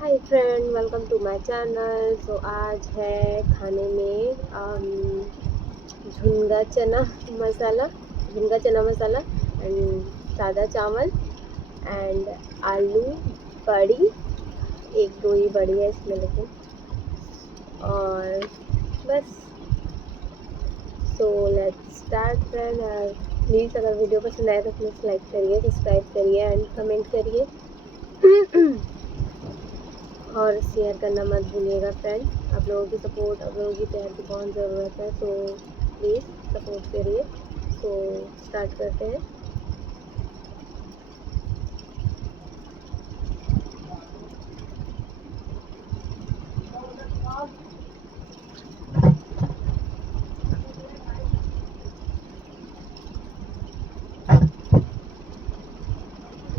Hi friend, welcome to my channel. So आज है खाने में झुनगा चना मसाला झुनगा चना मसाला एंड सादा चावल एंड आलू बड़ी। एक दो ही बड़ी है इसमें लेकिन, और बस। So let's start friend. Please अगर वीडियो पसंद आए तो प्लीज़ लाइक करिए, सब्सक्राइब करिए एंड कमेंट करिए और शेयर करना मत भूलिएगा फ्रेंड। आप लोगों की सपोर्ट, आप लोगों की प्यार की बहुत ज़रूरत है, तो प्लीज़ सपोर्ट करिए। तो स्टार्ट करते हैं।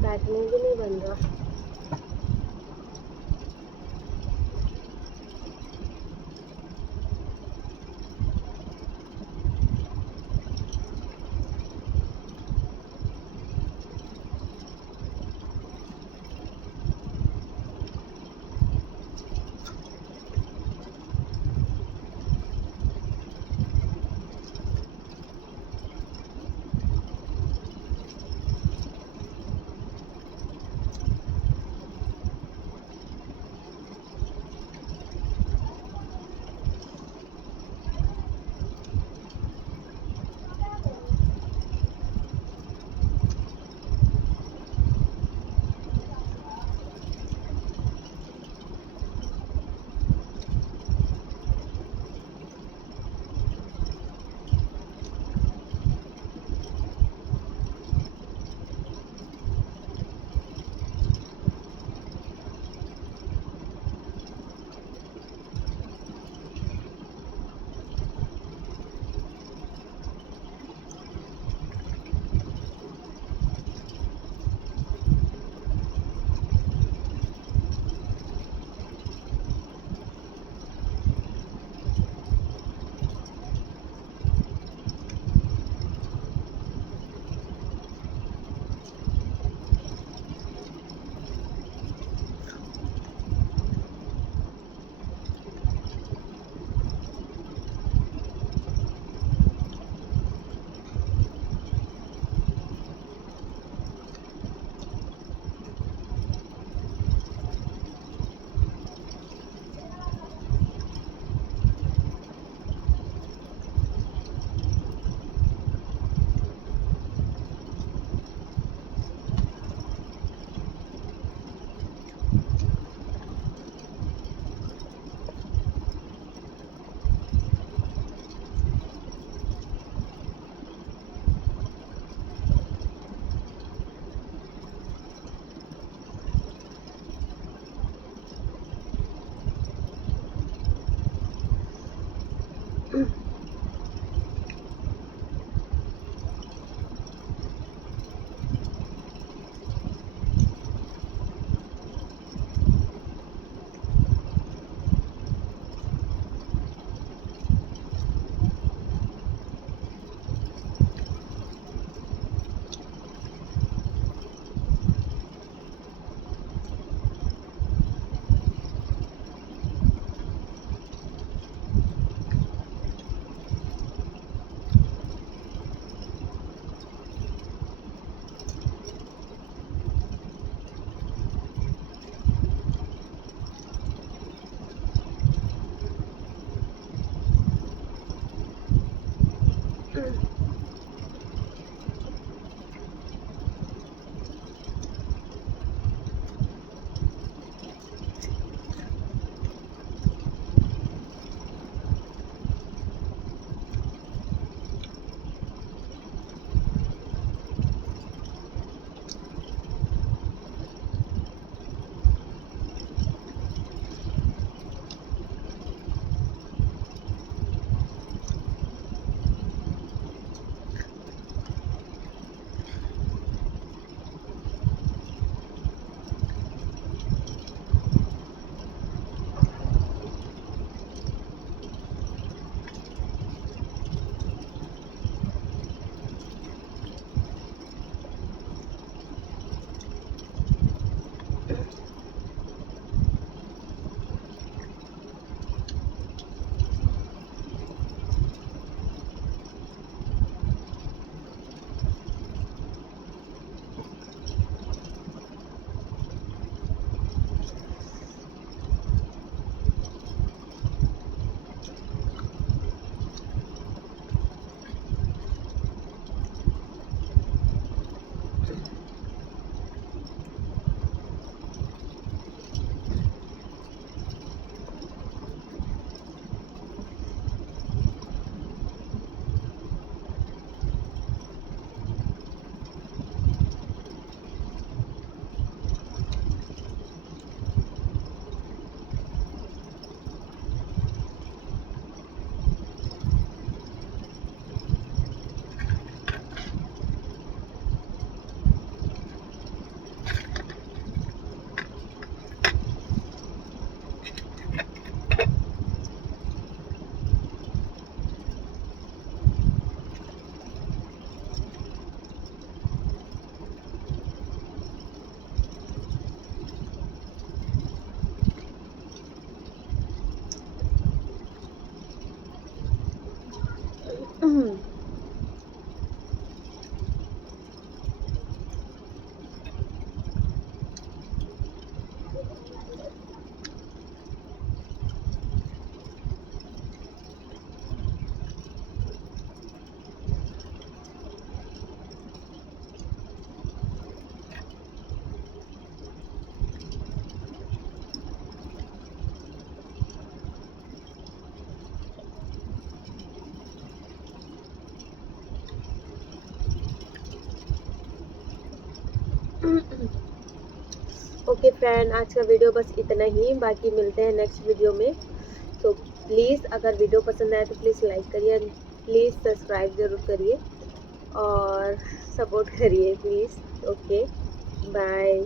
बैठने भी नहीं बन रहा। ओके फ्रेंड, आज का वीडियो बस इतना ही, बाकी मिलते हैं नेक्स्ट वीडियो में। तो प्लीज़ अगर वीडियो पसंद आए तो प्लीज़ लाइक करिए, प्लीज़ सब्सक्राइब ज़रूर करिए और सपोर्ट करिए प्लीज़। Okay, bye.